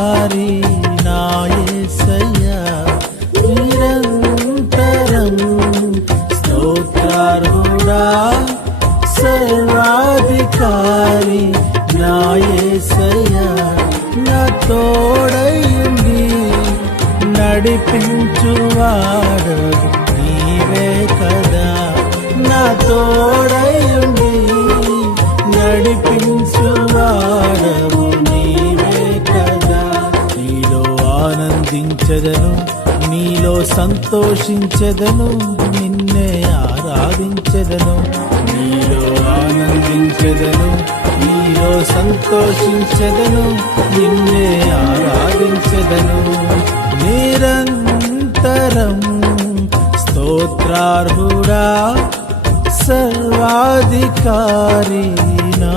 సర్వాధికారి నా యేసయ్యా నిరంతరం స్తోత్రార్హుడా సర్వాధికారి నా యేసయ్యా నా తోడయుండి నడిపించువాడు నీవే కదా నా తోడయుండి నడిపించువాడవు నీవే కదా నీలో ఆనందించదను నీలో సంతోషించదను నిన్నే ఆరాధించదను నీలో ఆనందించదను నీలో సంతోషించదను నిన్నే ఆరాధించదను నిరంతరం స్తోత్రార్హుడా సర్వాధికారి నా